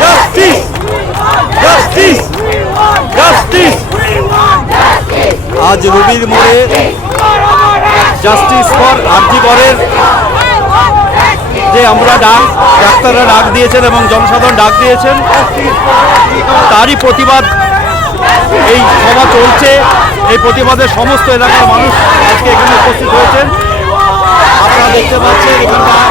Justice, justice, justice. আজ রবির মোড়ে জাস্টিস ফর আরজি করের যে আমরা ডাক্তাররা ডাক দিয়েছেন এবং জনসাধারণ ডাক দিয়েছেন, তারই প্রতিবাদ এই সভা চলছে। এই প্রতিবাদের সমস্ত এলাকার মানুষ আজকে এখানে উপস্থিত হয়েছেন। আপনারা দেখতে পাচ্ছেন এখানকার